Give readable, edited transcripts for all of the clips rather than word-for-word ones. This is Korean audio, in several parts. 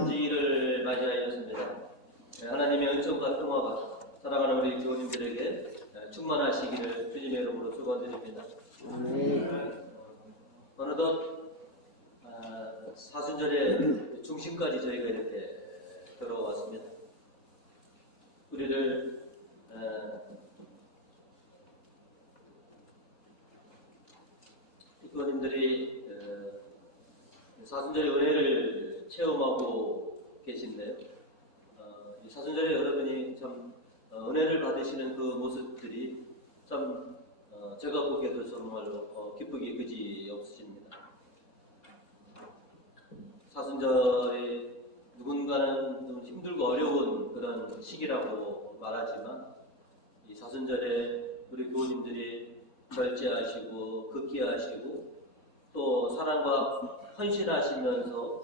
성탄절을 맞이하였습니다. 하나님의 은총과 평화가 사랑하는 우리 교우님들에게 충만하시기를 주님의 이름으로 축원드립니다. 어느덧 사순절의 중심까지 저희가 이렇게 들어왔습니다. 우리를 교우님들이 사순절의 은혜를 체험하고 계신데요. 이 사순절에 여러분이 참 은혜를 받으시는 그 모습들이 참 제가 보기에도 정말로 기쁘기 그지 없으십니다. 사순절에 누군가는 좀 힘들고 어려운 그런 시기라고 말하지만 이 사순절에 우리 교우님들이 절제하시고 극기하시고 또 사랑과 헌신하시면서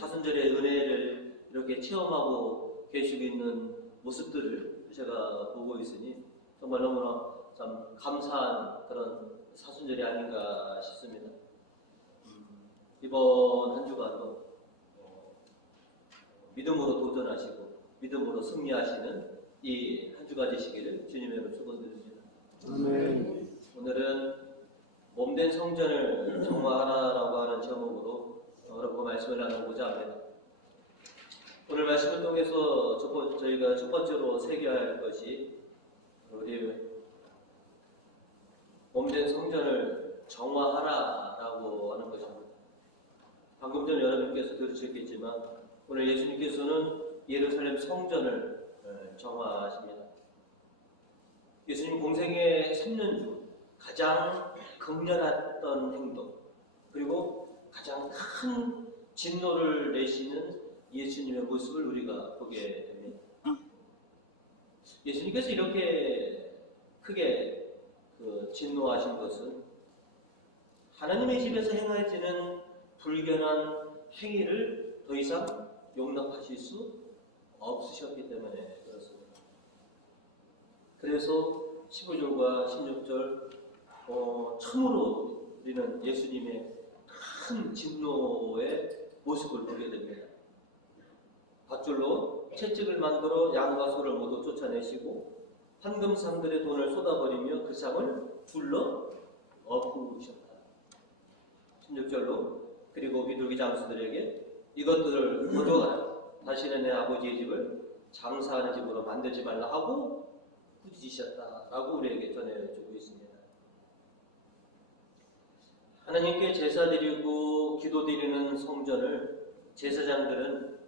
사순절의 은혜를 이렇게 체험하고 계시고 있는 모습들을 제가 보고 있으니 정말 너무나 참 감사한 그런 사순절이 아닌가 싶습니다. 이번 한 주간도 믿음으로 도전하시고 믿음으로 승리하시는 이 한 주가 되시기를 주님으로 축원드립니다. 아멘. 오늘은 몸된 성전을 정화하라라고 하는 제목으로 여러분과 말씀을 나누고자 합니다. 오늘 말씀을 통해서 저희가 첫 번째로 새겨야 할 것이 우리 몸된 성전을 정화하라라고 하는 것입니다. 방금 전 여러분께서 들으셨겠지만 오늘 예수님께서는 예루살렘 성전을 정화하십니다. 예수님 공생의 3년 중 가장 극렬했던 행동 그리고 가장 큰 진노를 내시는 예수님의 모습을 우리가 보게 됩니다. 예수님께서 이렇게 크게 진노하신 것은 하나님의 집에서 행하지는 불견한 행위를 더 이상 용납하실 수 없으셨기 때문에 그렇습니다. 그래서 15절과 16절 처음으로 우리는 예수님의 큰 진노의 모습을 보게 됩니다. 밧줄로 채찍을 만들어 양과 소를 모두 쫓아내시고 황금상들의 돈을 쏟아버리며 그 상을 불러 엎으셨다. 16절로 그리고 비둘기 장수들에게 이것들을 가져가라. 다시는 내 아버지의 집을 장사하는 집으로 만들지 말라 하고 꾸짖으셨다라고 우리에게 전해주고 있습니다. 하나님께 제사 드리고 기도 드리는 성전을 제사장들은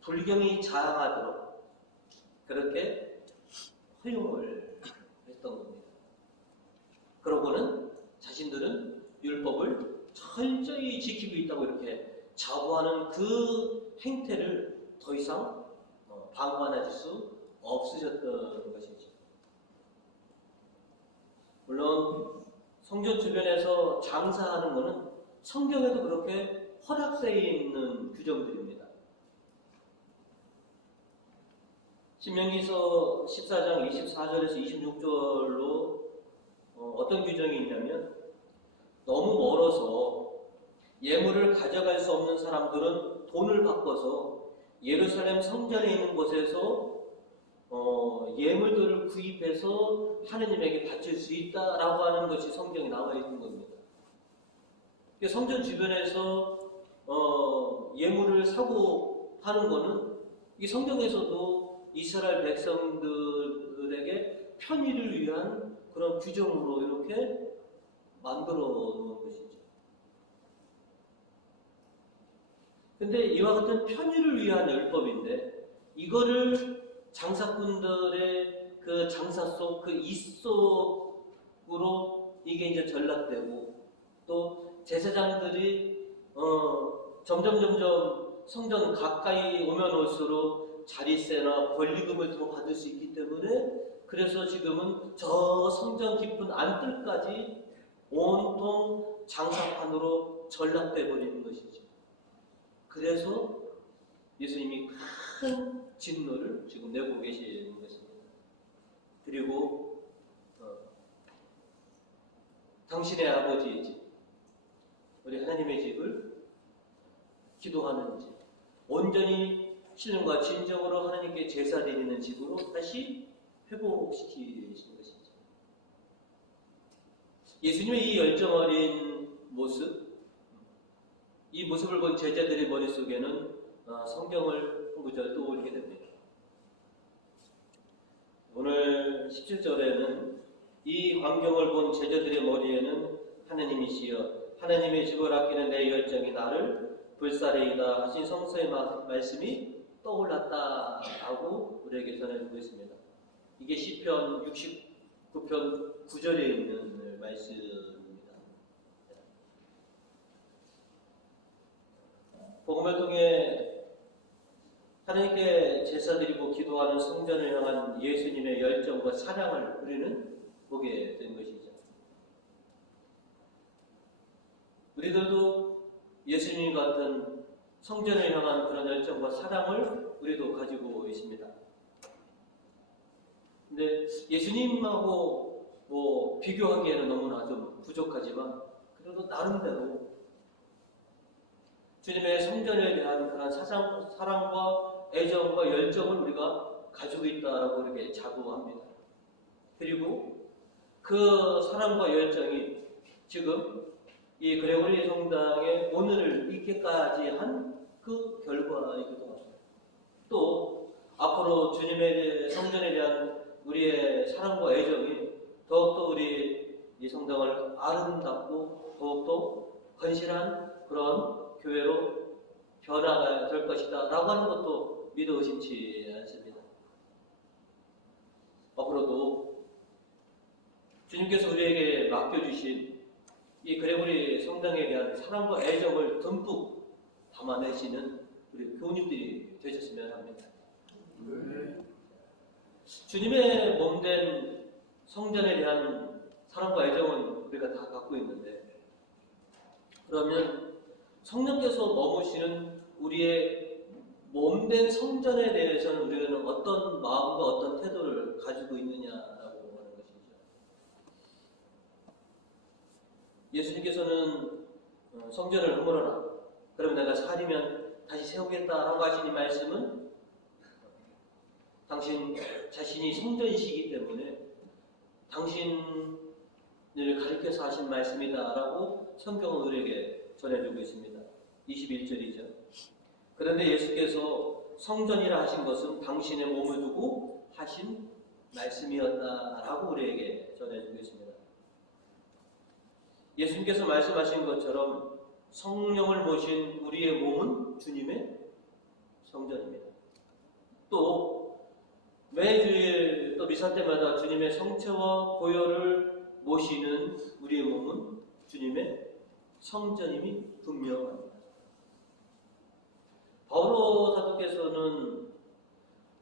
불경이 자랑하도록 그렇게 허용을 했던 겁니다. 그러고는 자신들은 율법을 철저히 지키고 있다고 이렇게 자부하는 그 행태를 더 이상 방관하실 수 없으셨던 것이죠. 물론 성전 주변에서 장사하는 것은 성경에도 그렇게 허락되어 있는 규정들입니다. 신명기서 14장 24절에서 26절로 어떤 규정이 있냐면 너무 멀어서 예물을 가져갈 수 없는 사람들은 돈을 바꿔서 예루살렘 성전에 있는 곳에서 예물들을 구입해서 하느님에게 바칠 수 있다라고 하는 것이 성경에 나와 있는 겁니다. 성전 주변에서 예물을 사고 파는 것은 이 성경에서도 이스라엘 백성들에게 편의를 위한 그런 규정으로 이렇게 만들어 놓은 것이죠. 근데 이와 같은 편의를 위한 율법인데 이거를 장사꾼들의 그 장사 속 그 이 속으로 이게 이제 전락되고 또 제사장들이 점점 성전 가까이 오면 올수록 자리세나 권리금을 더 받을 수 있기 때문에 그래서 지금은 저 성전 깊은 안뜰까지 온통 장사판으로 전락돼 버리는 것이죠. 그래서 예수님이 큰 진노를 지금 내고 계시는 것입니다. 그리고 당신의 아버지의 집, 우리 하나님의 집을 기도하는 집, 온전히 신령과 진정으로 하나님께 제사 드리는 집으로 다시 회복시키신 것이죠. 예수님의 이 열정 어린 모습, 이 모습을 본 제자들의 머릿속에는 성경을 한 구절 떠올리게 됩니다. 오늘 17절에는 이 광경을 본 제자들의 머리에는 하나님이시여 하나님의 집을 아끼는 내 열정이 나를 불사르이다 하신 성서의 말씀이 떠올랐다 하고 우리에게 전해주고 있습니다. 이게 시편 69편 9절에 있는 말씀입니다. 복음을 통해 하나님께 제사 드리고 기도하는 성전을 향한 예수님의 열정과 사랑을 우리는 보게 된 것이죠. 우리들도 예수님 같은 성전을 향한 그런 열정과 사랑을 우리도 가지고 있습니다. 근데 예수님하고 비교하기에는 너무나 좀 부족하지만 그래도 나름대로 주님의 성전에 대한 그런 사랑과 애정과 열정을 우리가 가지고 있다라고 이렇게 자부합니다. 그리고 그 사랑과 열정이 지금 이 그레고리 성당의 오늘을 있게까지 한 그 결과이기도 합니다. 또 앞으로 주님의 성전에 대한 우리의 사랑과 애정이 더욱더 우리 이 성당을 아름답고 더욱더 건실한 그런 교회로 변화가 될 것이다 라고 하는 것도 믿어 의심치 않습니다. 앞으로도 주님께서 우리에게 맡겨주신 이 그레고리 성당에 대한 사랑과 애정을 듬뿍 담아내시는 우리 교우님들이 되셨으면 합니다. 주님의 몸된 성전에 대한 사랑과 애정은 우리가 다 갖고 있는데, 그러면 성령께서 머무시는 우리의 몸된 성전에 대해서는 우리는 어떤 마음과 어떤 태도를 가지고 있느냐라고 하는 것이죠. 예수님께서는 성전을 허물어라, 그러면 내가 살이면 다시 세우겠다라고 하신 이 말씀은 당신 자신이 성전이시기 때문에 당신을 가리켜서 하신 말씀이다라고 성경은 우리에게 전해주고 있습니다. 21절이죠. 그런데 예수께서 성전이라 하신 것은 당신의 몸을 두고 하신 말씀이었다라고 우리에게 전해주고 있습니다. 예수님께서 말씀하신 것처럼 성령을 모신 우리의 몸은 주님의 성전입니다. 또 매주일 또 미사 때마다 주님의 성체와 보혈을 모시는 우리의 몸은 주님의 성전임이 분명합니다. 바오로 사도께서는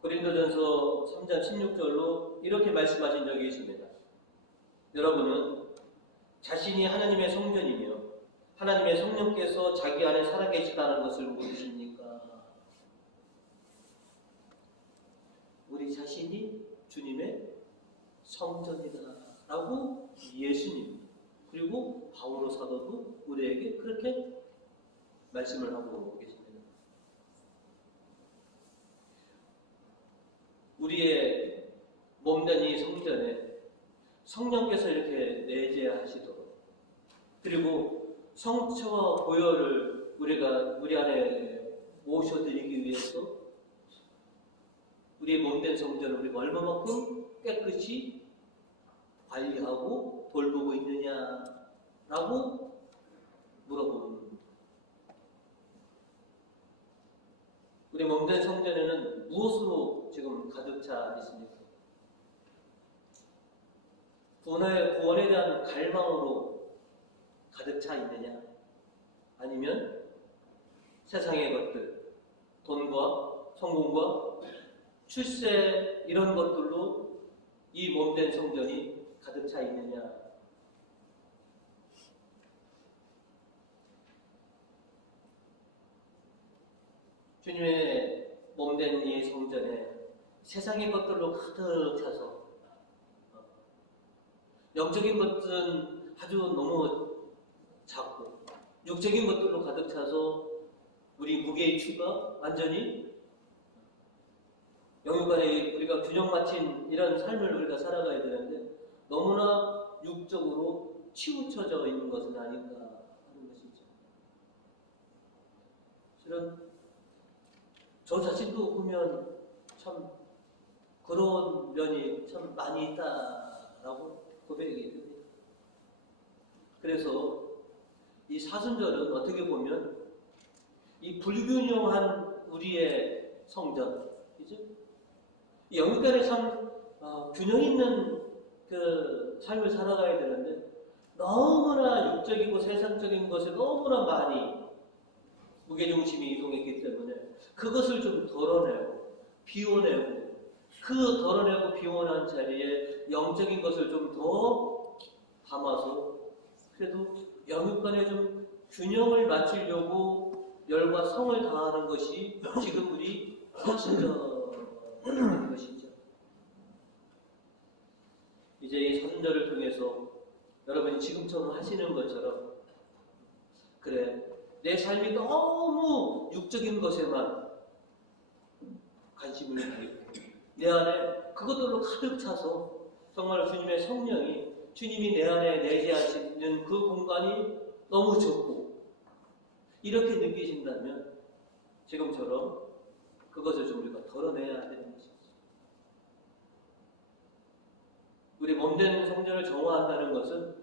고린도전서 3장 16절로 이렇게 말씀하신 적이 있습니다. 여러분은 자신이 하나님의 성전이며 하나님의 성령께서 자기 안에 살아계시다는 것을 모르십니까? 우리 자신이 주님의 성전이다 라고 예수님 그리고 바오로 사도도 우리에게 그렇게 말씀을 하고 계십니다. 우리의 몸된 이 성전에 성령께서 이렇게 내재하시도록, 그리고 성체와 보혈을 우리가 우리 안에 모셔드리기 위해서 우리의 몸된 성전을 우리가 얼마만큼 깨끗이 관리하고 돌보고 있느냐라고 물어보는, 우리 몸된 성전에는 무엇으로 지금 가득 차 있습니까? 구원에 대한 갈망으로 가득 차 있느냐? 아니면 세상의 것들, 돈과 성공과 출세 이런 것들로 이 몸된 성전이 가득 차 있느냐? 주님의 몸된 이 성전에 세상의 것들로 가득 차서 영적인 것들은 아주 너무 작고 육적인 것들로 가득 차서 우리 무게의 추가 완전히 영육간에 우리가 균형 맞춘 이런 삶을 우리가 살아가야 되는데 너무나 육적으로 치우쳐져 있는 것은 아닌가 하는 것이죠. 실은 저 자신도 보면 참 그런 면이 참 많이 있다라고 고백이 됩니다. 그래서 이 사순절은 어떻게 보면 이 불균형한 우리의 성전, 그죠? 이 영육간에 참 균형 있는 그 삶을 살아가야 되는데 너무나 육적이고 세상적인 것에 너무나 많이 무게중심이 이동했기 때문에 그것을 좀 덜어내고 비워내고 그 덜어내고 비워낸 자리에 영적인 것을 좀 더 담아서 그래도 영육간에 좀 균형을 맞추려고 열과 성을 다하는 것이 지금 우리 사순절인 것이죠. 이제 이 사순절을 통해서 여러분이 지금처럼 하시는 것처럼 그래 내 삶이 너무 육적인 것에만 관심을 가지고 내 안에 그것들로 가득 차서 정말 주님의 성령이 주님이 내 안에 내재하시는 그 공간이 너무 적고 이렇게 느끼신다면 지금처럼 그것을 좀 우리가 덜어내야 되는 것이죠. 우리 몸된 성전을 정화한다는 것은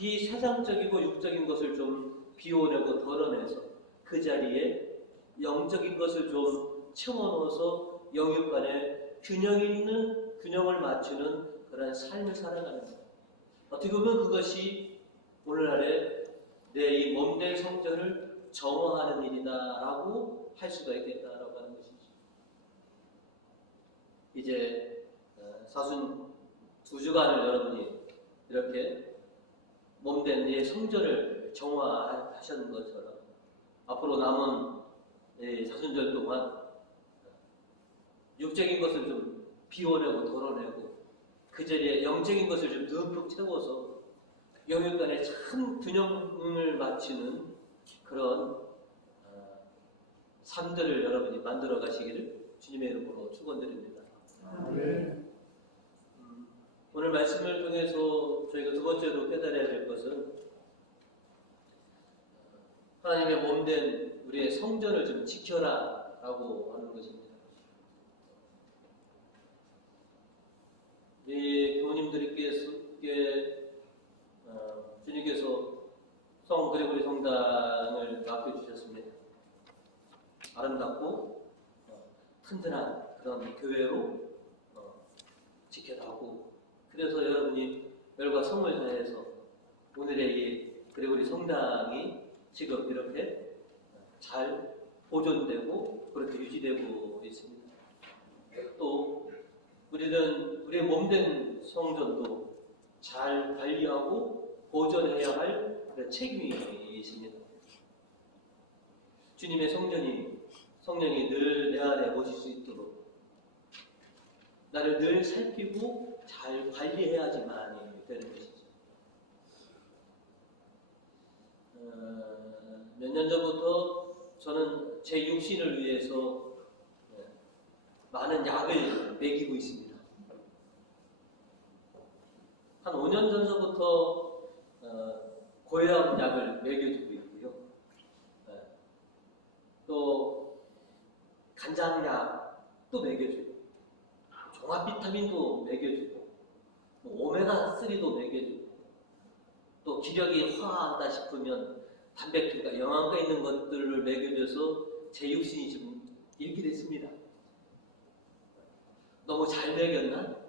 이 세상적이고 육적인 것을 좀 비워내고 덜어내서 그 자리에 영적인 것을 좀 채워넣어서 영육간에 균형 있는 균형을 맞추는 그런 삶을 살아가는 것. 어떻게 보면 그것이 오늘날의 내 이 몸된 성전을 정화하는 일이다라고 할 수가 있겠다라고 하는 것이죠. 이제 사순 2주간을 여러분이 이렇게 몸된 내 성전을 정화하셨는 것처럼 앞으로 남은 사순절 동안 육적인 것을 좀 비워내고 덜어내고 그 자리에 영적인 것을 좀 듬뿍 채워서 영육간에 참 균형을 맞추는 그런 삶들을 여러분이 만들어 가시기를 주님의 이름으로 축원드립니다. 오늘 말씀을 통해서 저희가 두 번째로 깨달아야 될 것은 하나님의 몸된 우리의 성전을 좀 지켜라 라고 하는 것입니다. 이 교우님들께 주님께서 성 그레고리 성당을 맡겨주셨습니다. 아름답고 튼튼한 그런 교회로 지켜나가고 그래서 여러분이 열과 성을 다해서 오늘의 이 그레고리 성당이 지금 이렇게 잘 보존되고 그렇게 유지되고 있습니다. 또 우리는 우리의 몸된 성전도 잘 관리하고 보존해야 할 그런 책임이 있습니다. 주님의 성령이 늘 내 안에 오실 수 있도록 나를 늘 살피고 잘 관리해야지만 되는 것이죠. 몇 년 전부터 저는 제 육신을 위해서 많은 약을 먹이고 있습니다. 한 5년 전서부터 고혈압 약을 먹여주고 있고요. 또 간장약도 먹여주고 종합 비타민도 먹여주고 오메가3도 먹여주고 또 기력이 화하다 싶으면 단백질과 영양가 있는 것들을 먹여줘서 제 육신이 좀 잃게 됐습니다. 너무 잘 먹였나?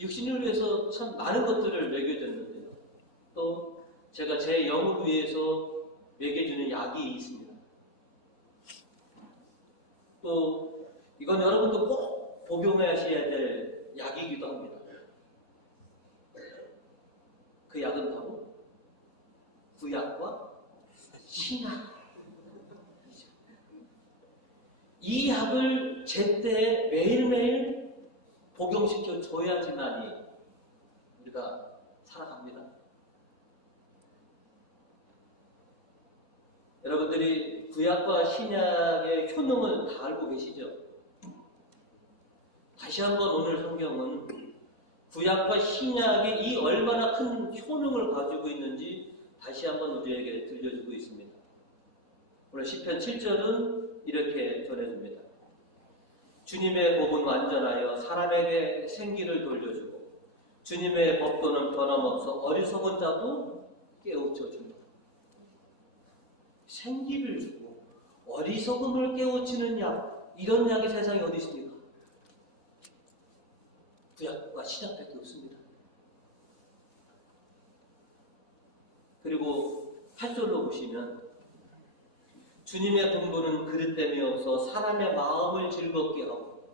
육신을 위해서 참 많은 것들을 먹여줬는데요. 또 제가 제 영을 위해서 먹여주는 약이 있습니다. 또 이건 여러분도 꼭 복용하셔야 될 약이기도 합니다. 그 약은 바로 구약과 신약. 이 약을 제때 매일매일 복용시켜 줘야지만이 우리가 살아갑니다. 여러분들이 구약과 신약의 효능을 다 알고 계시죠? 다시 한번 오늘 성경은 구약과 신약이 이 얼마나 큰 효능을 가지고 있는지 다시 한번 우리에게 들려주고 있습니다. 오늘 시편 7절은 이렇게 전해줍니다. 주님의 복은 완전하여 사람에게 생기를 돌려주고 주님의 법도는 변함없어 어리석은 자도 깨우쳐준다. 생기를 주고 어리석음을 깨우치는 약, 이런 약이 세상에 어디 있습니까? 구약과 신약밖에 없습니다. 그리고 8절로 보시면 주님의 분부는 그릇됨이 없어 사람의 마음을 즐겁게 하고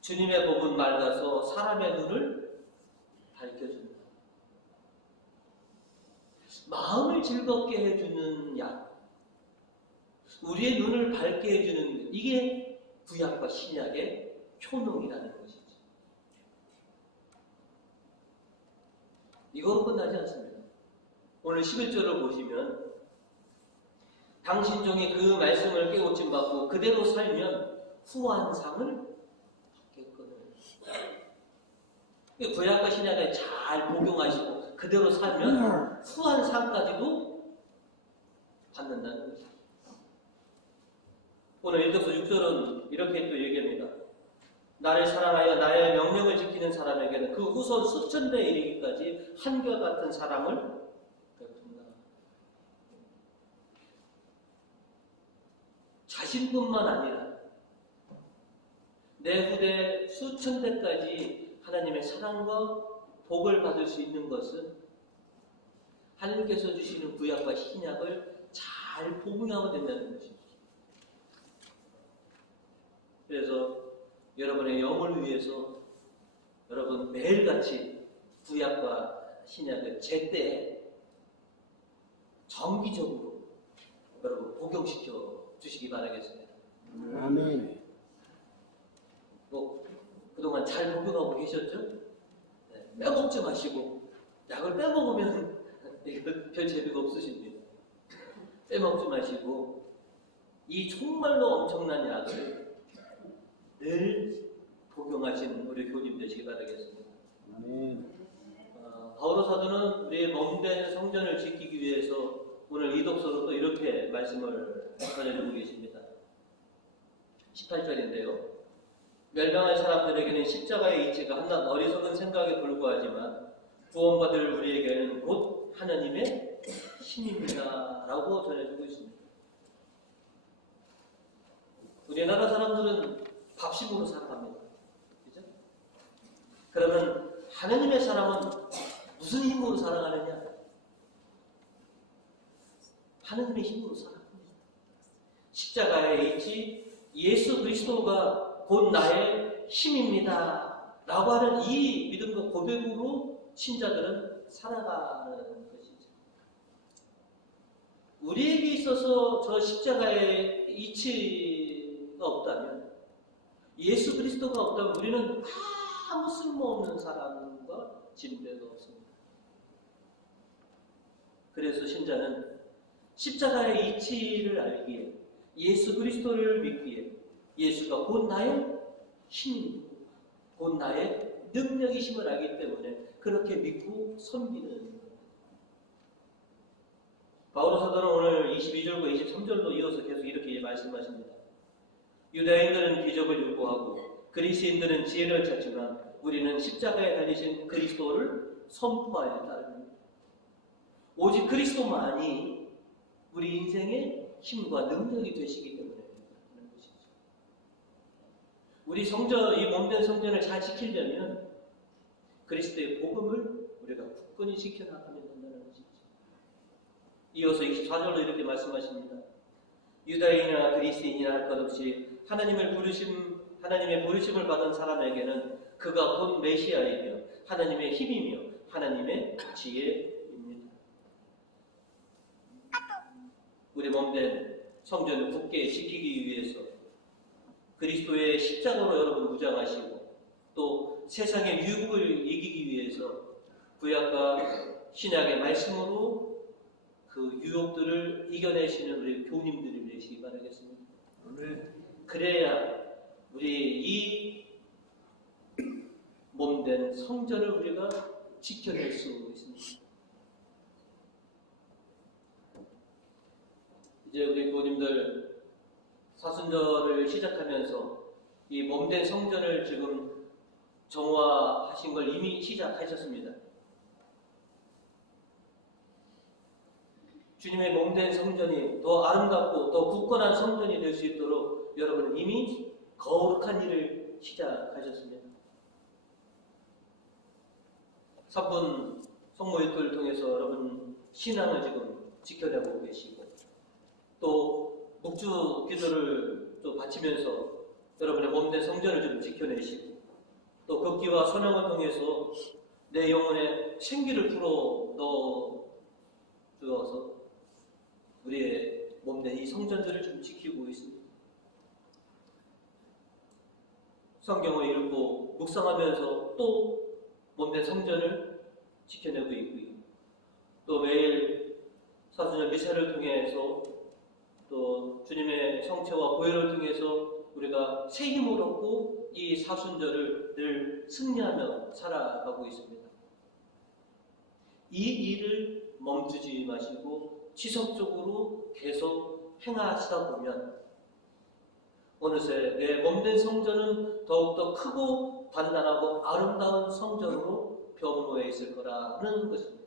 주님의 복은 맑아서 사람의 눈을 밝혀준다. 마음을 즐겁게 해주는 약, 우리의 눈을 밝게 해주는, 이게 구약과 신약의 효능이라는 것이죠. 이거로 끝나지 않습니다. 오늘 11절을 보시면 당신 종이 그 말씀을 깨우침 받고 그대로 살면 후한 상을 받겠거늘. 구약과 신약을 잘 복용하시고 그대로 살면 후한 상까지도 받는다는 것이죠. 오늘 일독서 6절은 이렇게 또 얘기합니다. 나를 사랑하여 나의 명령을 지키는 사람에게는 그 후손 수천 대에 이르기까지 한결같은 사랑을 베푼다. 자신뿐만 아니라 내 후대 수천 대까지 하나님의 사랑과 복을 받을 수 있는 것은 하나님께서 주시는 구약과 신약을 잘 복용하면 된다는 것입니다. 그래서 여러분의 영을 위해서 여러분 매일같이 구약과 신약을 제때 정기적으로 여러분 복용시켜 주시기 바라겠습니다. 아멘. 뭐 그동안 잘 복용하고 계셨죠? 네, 빼먹지 마시고, 약을 빼먹으면 별 재미가 없으십니다. 빼먹지 마시고 이 정말로 엄청난 약을 늘 복용하시는 우리 교님 되시기 바라겠습니다. 아멘. 바오로 사도는 우리의 몸된 성전을 지키기 위해서 오늘 이 독서로 또 이렇게 말씀을 전해주고 계십니다. 18절인데요. 멸망할 사람들에게는 십자가의 이치가 한낱 어리석은 생각에 불과하지만 구원받을 우리에게는 곧 하나님의 힘입니다. 라고 전해주고 있습니다. 우리나라 사람들은 밥심으로 살아갑니다. 그죠? 그러면 하나님의 사람은 무슨 힘으로 살아가느냐? 하나님의 힘으로 살아갑니다. 십자가의 이치, 예수 그리스도가 곧 나의 힘입니다. 라고 하는 이 믿음과 고백으로 신자들은 살아가는 것이죠. 우리에게 있어서 저 십자가의 이치가 없다면, 예수 그리스도가 없다면 우리는 아무 쓸모없는 사람과 진배가 없습니다. 그래서 신자는 십자가의 이치를 알기에, 예수 그리스도를 믿기에 예수가 곧 나의 힘이고 곧 나의 능력이심을 알기 때문에 그렇게 믿고 섬기는 겁니다. 바오로 사도는 오늘 22절과 23절로 이어서 계속 이렇게 말씀하십니다. 유다인들은 기적을 요구하고 그리스인들은 지혜를 찾지만 우리는 십자가에 달리신 그리스도를 선포하여 따릅니다. 오직 그리스도만이 우리 인생의 힘과 능력이 되시기 때문에 하는 것이죠. 우리 성전, 이 몸된 성전을 잘 지키려면 그리스도의 복음을 우리가 굳건히 지켜나가면 된다는 것이죠. 이어서 24절로 이렇게 말씀하십니다. 유다인이나 그리스인이나 할 것 없이 하나님의 부르심을 받은 사람에게는 그가 곧 메시아이며 하나님의 힘이며 하나님의 지혜입니다. 우리 몸된 성전을 굳게 지키기 위해서 그리스도의 십자가로 여러분 무장하시고 또 세상의 유혹을 이기기 위해서 구약과 신약의 말씀으로 그 그 유혹들을 이겨내시는 우리 교우님들이 되시기 바라겠습니다. 아멘. 그래야 우리 이 몸된 성전을 우리가 지켜낼 수 있습니다. 이제 우리 교우님들 사순절을 시작하면서 이 몸된 성전을 지금 정화하신 걸 이미 시작하셨습니다. 주님의 몸된 성전이 더 아름답고 더 굳건한 성전이 될 수 있도록 여러분은 이미 거룩한 일을 시작하셨습니다. 3분 성모일도를 통해서 여러분 신앙을 지금 지켜내고 계시고 또 묵주 기도를 또 바치면서 여러분의 몸된 성전을 좀 지켜내시고 또 급기와 선양을 통해서 내 영혼에 생기를 불어 넣어 주어서 우리의 몸된 이 성전들을 좀 지키고 있습니다. 성경을 읽고 묵상하면서 또 몸된 성전을 지켜내고 있고요. 또 매일 사순절 미사를 통해서 또 주님의 성체와 보혈을 통해서 우리가 새 힘을 얻고 이 사순절을 늘 승리하며 살아가고 있습니다. 이 일을 멈추지 마시고 지속적으로 계속 행하시다 보면 어느새 내 몸된 성전은 더욱더 크고 단단하고 아름다운 성전으로 변모해 있을 거라는 것입니다.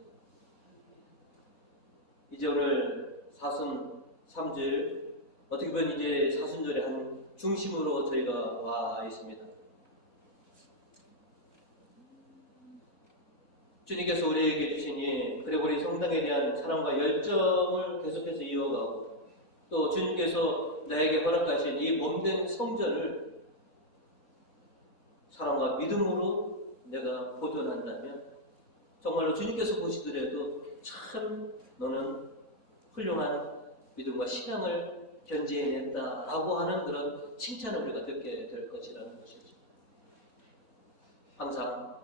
이제 오늘 사순 3절 어떻게 보면 이제 사순절의 한 중심으로 저희가 와 있습니다. 주님께서 우리에게 주신 이 그레고리 성당에 대한 사랑과 열정을 계속해서 이어가고 또 주님께서 나에게 허락하신 이 몸된 성전을 사랑과 믿음으로 내가 보존한다면 정말로 주님께서 보시더라도 참 너는 훌륭한 믿음과 신앙을 견지해냈다라고 하는 그런 칭찬을 우리가 듣게 될 것이라는 것이죠. 항상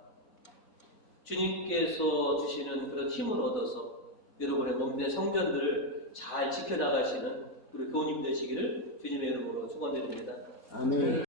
주님께서 주시는 그런 힘을 얻어서 여러분의 몸된 성전들을 잘 지켜나가시는 우리 교우님 되시기를 주님의 이름으로 축원드립니다. 아멘.